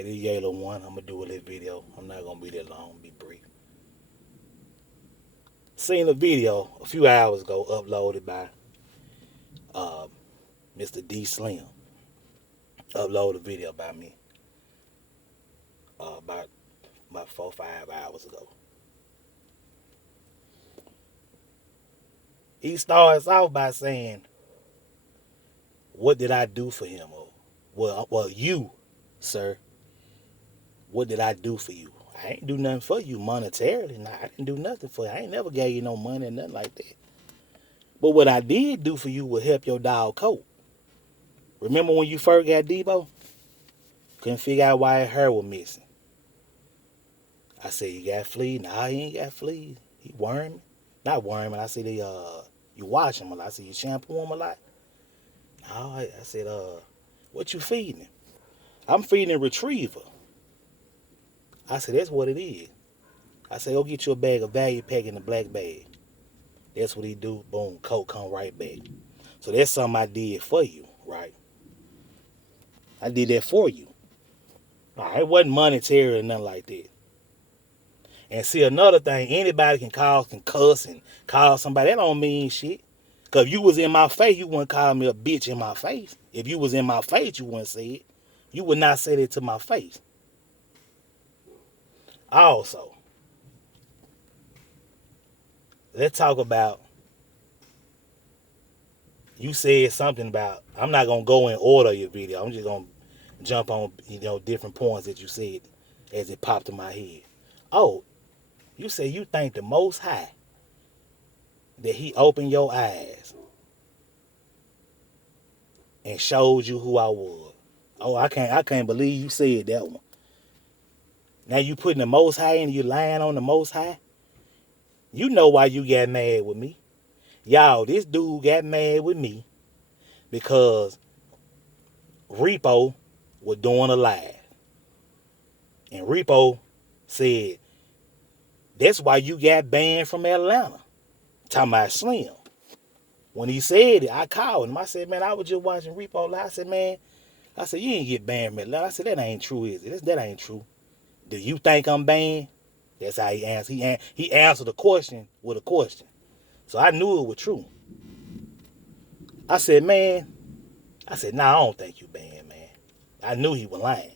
Hey, this Yayla one. I'm gonna do a little video. I'm not gonna be that long. Be brief. Seen a video a few hours ago uploaded by uh, Mr. D Slim. Uploaded a video by me about 4 or 5 hours ago. He starts off by saying, "What did I do for him?" Or, well, you, sir. What did I do for you? I ain't do nothing for you monetarily. Nah, I didn't do nothing for you. I ain't never gave you no money or nothing like that. But what I did do for you was help your dog coat. Remember when you first got Debo? Couldn't figure out why his hair was missing. I said, you got fleas? Nah, he ain't got fleas. He worming. Not worming. I said, you wash him a lot. I said, you shampoo him a lot? No, I said, what you feeding him? I'm feeding a retriever. I said, that's what it is. I said, go get you a bag of value pack in the black bag. That's what he do. Boom, coat come right back. So that's something I did for you, right? I did that for you. It wasn't monetary or nothing like that. And see, another thing, anybody can cuss and call somebody. That don't mean shit. Because if you was in my face, you wouldn't call me a bitch in my face. If you was in my face, you wouldn't say it. You would not say that to my face. Also, let's talk about, you said something about, I'm not going to go in order your video. I'm just going to jump on, different points that you said as it popped in my head. Oh, you say you thank the Most High that he opened your eyes and showed you who I was. Oh, I can't believe you said that one. Now you putting the Most High and you lying on the Most High. You know why you got mad with me. Y'all, this dude got mad with me because Repo was doing a live. And Repo said, that's why you got banned from Atlanta. Talking about Slim. When he said it, I called him. I said, man, I was just watching Repo live. I said, man, you ain't get banned from Atlanta. I said, that ain't true, is it? That ain't true. Do you think I'm banned? That's how he answered. He answered the question with a question. So I knew it was true. I said, nah, I don't think you banned, man. I knew he was lying.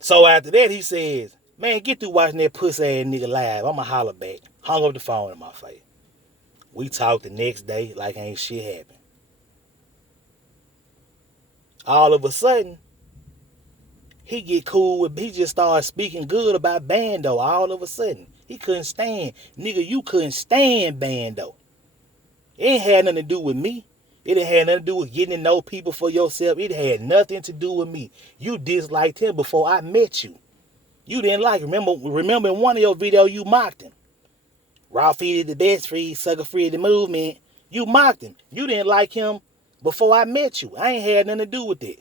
So after that, he says, man, get through watching that pussy ass nigga live. I'ma holler back. Hung up the phone in my face. We talked the next day like ain't shit happened. All of a sudden, he get cool with, he just started speaking good about Bando all of a sudden. He couldn't stand. Nigga, you couldn't stand Bando. It ain't had nothing to do with me. It ain't had nothing to do with getting to know people for yourself. It had nothing to do with me. You disliked him before I met you. You didn't like him. Remember in one of your videos, you mocked him. Raw feed is the best free, sucker free the movement. You mocked him. You didn't like him before I met you. I ain't had nothing to do with that.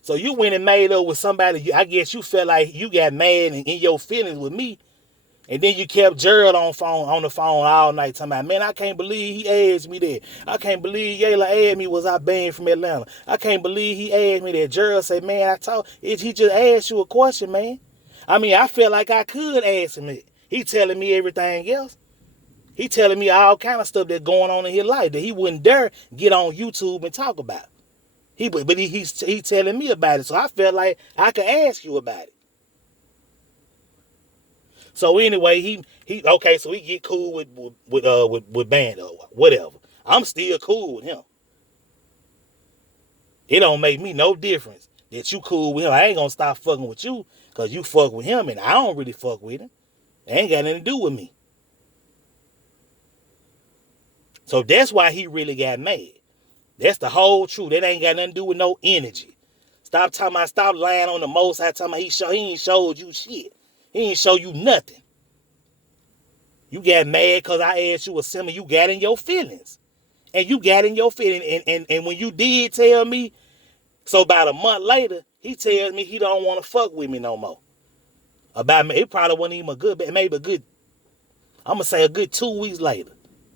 So you went and made up with somebody. I guess you felt like you got mad and in your feelings with me. And then you kept Gerald on the phone all night talking about, man, I can't believe he asked me that. I can't believe Yayla asked me was I banned from Atlanta. I can't believe he asked me that. Gerald said, man, he just asked you a question, man. I mean, I felt like I could ask him it. He telling me everything else. He telling me all kind of stuff that's going on in his life that he wouldn't dare get on YouTube and talk about. But he's telling me about it. So I felt like I could ask you about it. So anyway, so he get cool with Bando, whatever. I'm still cool with him. It don't make me no difference that you cool with him. I ain't gonna stop fucking with you because you fuck with him and I don't really fuck with him. It ain't got nothing to do with me. So that's why he really got mad. That's the whole truth. That ain't got nothing to do with no energy. Stop lying on the Most High talking about he ain't showed you shit. He ain't show you nothing. You got mad because I asked you a simmer. You got in your feelings. And you got in your feelings. And when you did tell me, so about a month later, he tells me he don't want to fuck with me no more. About me, it probably wasn't even maybe a good, I'm going to say a good 2 weeks later.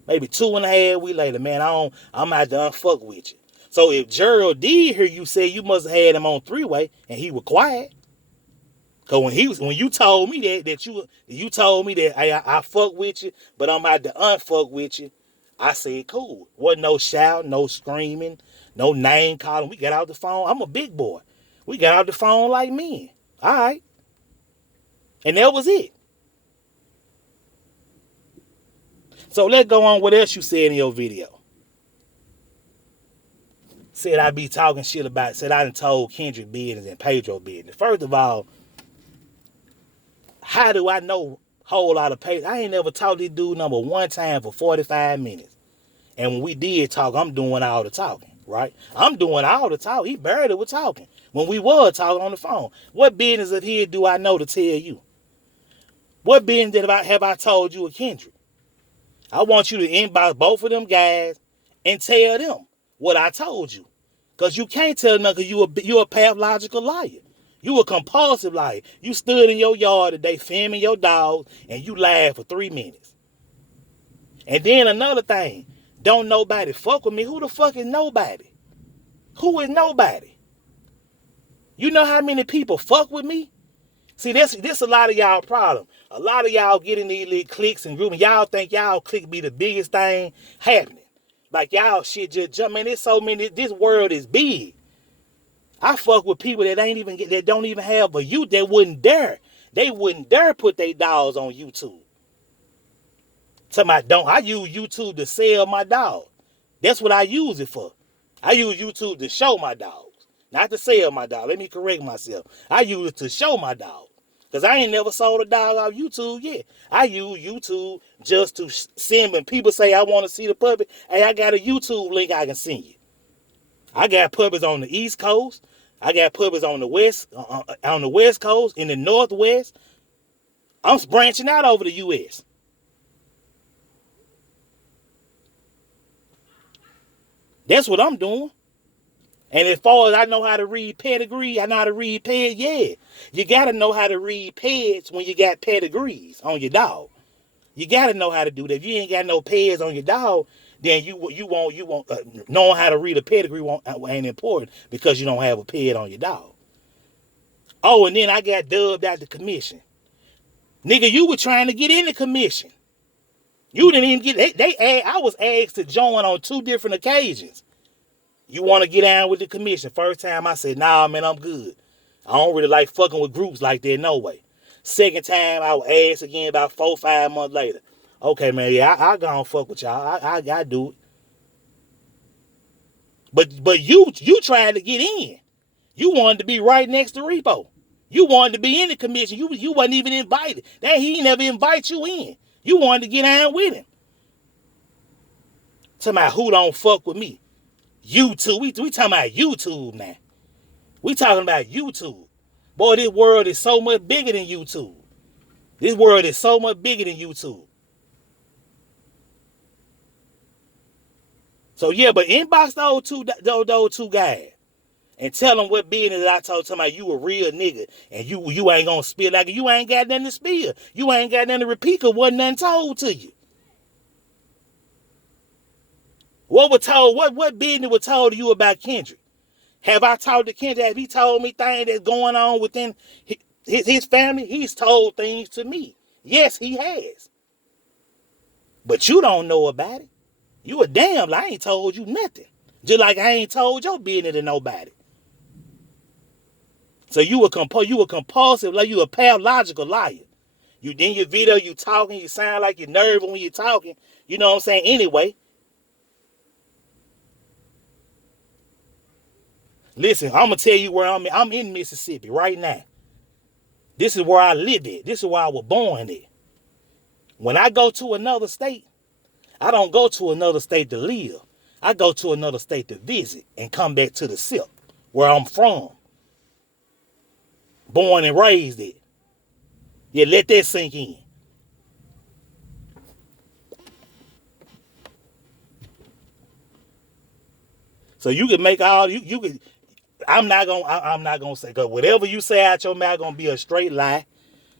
Maybe 2.5 weeks later, man, I'm out to unfuck with you. So if Gerald did hear you say, you must have had him on three-way and he was quiet. Cause when you told me that you told me that I fuck with you, but I'm about to unfuck with you, I said cool. Wasn't no shout, no screaming, no name calling. We got out the phone. I'm a big boy. We got out the phone like men. All right. And that was it. So let's go on what else you said in your video. Said I be talking shit about, said I done told Kendrick business and Pedro business. First of all, how do I know a whole lot of Pedro? I ain't never talked to this dude number one time for 45 minutes. And when we did talk, I'm doing all the talking, right? I'm doing all the talking. He barely was talking when we were talking on the phone. What business of his do I know to tell you? What business have I told you of Kendrick? I want you to inbox both of them guys and tell them what I told you. Because you can't tell them because you a pathological liar. You a compulsive liar. You stood in your yard today filming your dog and you laughed for 3 minutes. And then another thing, don't nobody fuck with me. Who the fuck is nobody? Who is nobody? You know how many people fuck with me? See, this a lot of y'all problem. A lot of y'all get in these little cliques and groups. Y'all think y'all clique be the biggest thing happening. Like y'all shit just jump. Man, there's so many. This world is big. I fuck with people that don't even have a youth that wouldn't dare. They wouldn't dare put their dogs on YouTube. I use YouTube to sell my dog. That's what I use it for. I use YouTube to show my dogs, not to sell my dog. Let me correct myself. I use it to show my dog. Because I ain't never sold a dog off YouTube yet. I use YouTube just to send when people say I want to see the puppy. Hey, I got a YouTube link I can send you. I got puppies on the East Coast. I got puppies on the West Coast, in the Northwest. I'm branching out over the U.S. That's what I'm doing. And as far as I know how to read pedigree, I know how to read peds, yeah. You got to know how to read peds when you got pedigrees on your dog. You got to know how to do that. If you ain't got no peds on your dog, then you won't knowing how to read a pedigree ain't important because you don't have a ped on your dog. Oh, and then I got dubbed out the commission. Nigga, you were trying to get in the commission. You didn't even get, I was asked to join on 2 different occasions. You want to get down with the commission. First time I said, nah, man, I'm good. I don't really like fucking with groups like that, no way. Second time, I was asked again about 4, 5 months later. Okay, man, yeah, I go and fuck with y'all. I do it. But you tried to get in. You wanted to be right next to Repo. You wanted to be in the commission. You wasn't even invited. He ain't never invite you in. You wanted to get down with him. Talking about who don't fuck with me. YouTube. We talking about YouTube now. We talking about YouTube. Boy, this world is so much bigger than YouTube. This world is so much bigger than YouTube. So yeah, but inbox those two guys and tell them what business I told them about. You a real nigga and you ain't gonna spill like you ain't got nothing to spill. You ain't got nothing to repeat because wasn't nothing told to you. What business was told to you about Kendrick? Have I talked to Kendrick? Have he told me things that's going on within his family? He's told things to me. Yes, he has. But you don't know about it. You a damn, I ain't told you nothing. Just like I ain't told your business to nobody. So you a compulsive, like you a pathological liar. You in your video, you talking, you sound like you're nervous when you're talking. You know what I'm saying? Anyway. Listen, I'm going to tell you where I'm at. I'm in Mississippi right now. This is where I live at. This is where I was born at. When I go to another state, I don't go to another state to live. I go to another state to visit and come back to the SIP, where I'm from. Born and raised at. Yeah, let that sink in. So you can make all you can. I'm not gonna say, because whatever you say out your mouth gonna be a straight lie,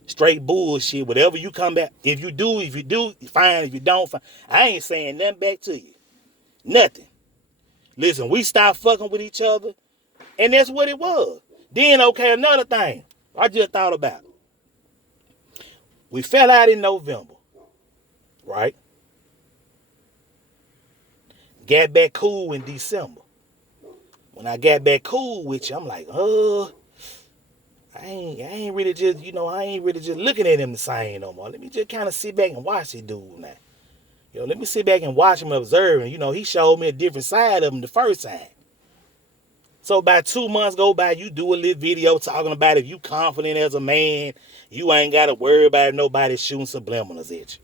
straight bullshit. Whatever you come back, if you do, fine. If you don't, fine. I ain't saying nothing back to you. Nothing. Listen, we stopped fucking with each other, and that's what it was. Then, okay, another thing I just thought about. We fell out in November, right? Got back cool in December. When I got back cool with you, I'm like, I ain't really just, I ain't really just looking at him the same no more. Let me just kind of sit back and watch this dude now. Let me sit back and watch him observe. And, he showed me a different side of him the first time. So about 2 months go by, you do a little video talking about if you confident as a man, you ain't got to worry about nobody shooting subliminals at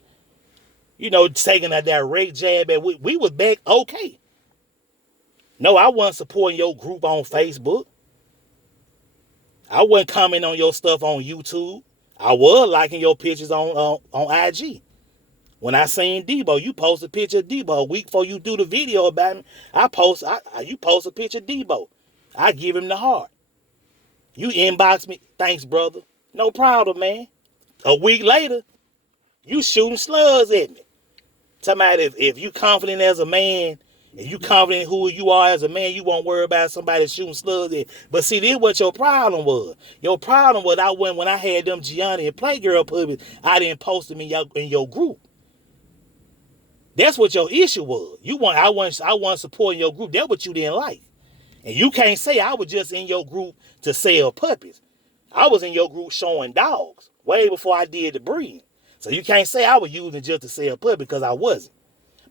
you. Taking a direct jab at we was back okay. No, I wasn't supporting your group on Facebook. I wasn't commenting on your stuff on YouTube. I was liking your pictures on IG. When I seen Debo, you post a picture of Debo. A week before you do the video about him, you post a picture of Debo. I give him the heart. You inbox me, thanks, brother. No problem, man. A week later, you shooting slugs at me. Talking about if you confident as a man, if you confident who you are as a man, you won't worry about somebody shooting slugs at. But see, this what your problem was. Your problem was when I had them Gianni and Playgirl puppies, I didn't post them in your group. That's what your issue was. I wasn't supporting your group. That's what you didn't like. And you can't say I was just in your group to sell puppies. I was in your group showing dogs way before I did the breeding. So you can't say I was using just to sell puppies because I wasn't.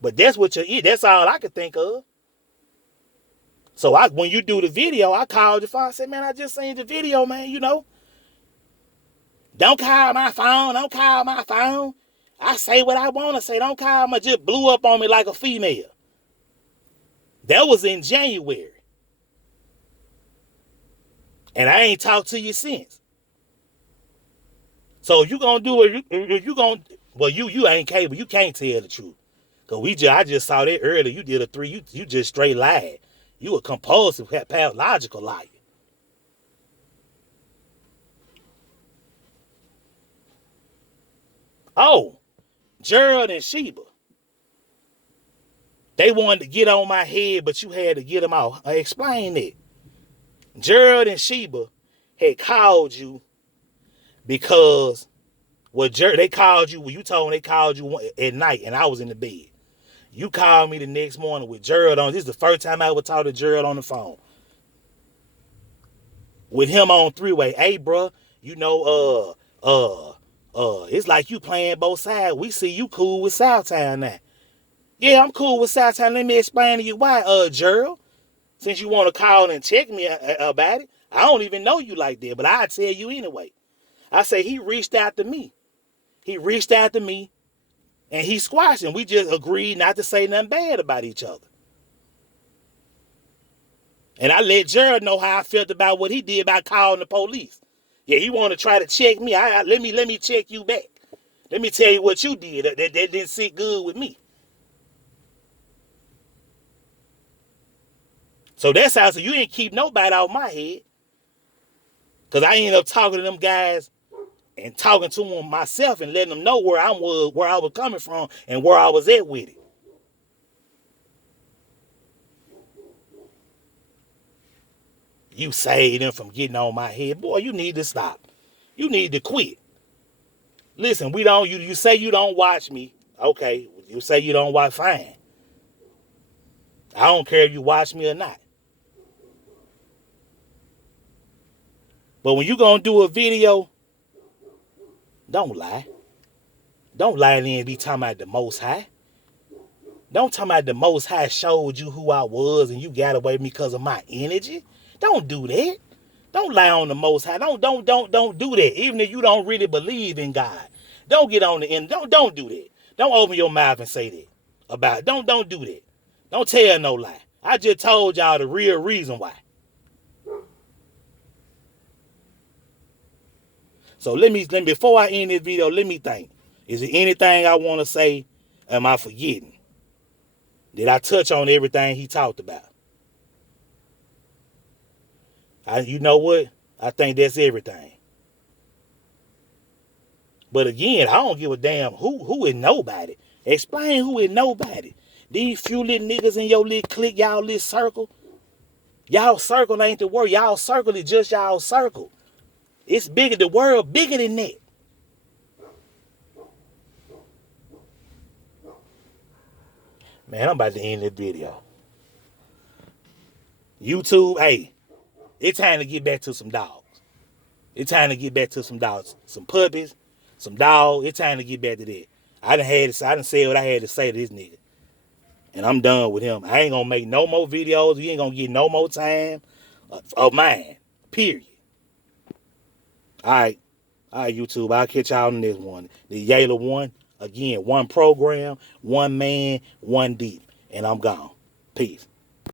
But that's that's all I could think of. So when you do the video, I called your phone and said, man, I just seen the video, man, Don't call my phone. Don't call my phone. I say what I want to say. Don't call my just blew up on me like a female. That was in January. And I ain't talked to you since. So if you gonna do it, you ain't capable. You can't tell the truth. Cause I just saw that earlier. You did a 3. You just straight lied. You a compulsive, pathological liar. Oh, Gerald and Sheba. They wanted to get on my head, but you had to get them out. Explain that. Gerald and Sheba had called you because they called you when you told them they called you at night and I was in the bed. You called me the next morning with Gerald on. This is the first time I ever talked to Gerald on the phone. With him on 3-way. Hey, bro, it's like you playing both sides. We see you cool with Southtown now. Yeah, I'm cool with Southtown. Let me explain to you why, Gerald. Since you want to call and check me about it, I don't even know you like that, but I'll tell you anyway. I say he reached out to me. And he squashed him. We just agreed not to say nothing bad about each other. And I let Gerald know how I felt about what he did by calling the police. Yeah, he want to try to check me. Let me check you back. Let me tell you what you did. That didn't sit good with me. So that's how, so you didn't keep nobody out of my head. Because I ended up talking to them guys and talking to them myself and letting them know where I was coming from and where I was at with it. You saved them from getting on my head. Boy, you need to stop. You need to quit. Listen, you say you don't watch me. Okay, you say you don't watch, fine. I don't care if you watch me or not. But when you gonna do a video, don't lie. Don't lie and then be talking about the Most High. Don't talk about the Most High showed you who I was and you got away with me because of my energy. Don't do that. Don't lie on the Most High. Don't do that. Even if you don't really believe in God, don't get on the end. Don't do that. Don't open your mouth and say that about it. Don't do that. Don't tell no lie. I just told y'all the real reason why. So let me before I end this video, let me think. Is there anything I want to say? Am I forgetting? Did I touch on everything he talked about? You know what? I think that's everything. But again, I don't give a damn who is nobody. Explain who is nobody. These few little niggas in your little clique, y'all little circle. Y'all circle ain't the word. Y'all circle is just y'all circle. It's bigger. The world bigger than that. Man, I'm about to end this video. YouTube, hey, it's time to get back to some dogs. It's time to get back to some dogs. Some puppies, some dogs. It's time to get back to that. I done said what I had to say to this nigga. And I'm done with him. I ain't gonna make no more videos. You ain't gonna get no more time of mine. Period. Alright. Alright, YouTube. I'll catch y'all on this one. The Yayla one. Again, one program, one man, one deep. And I'm gone. Peace.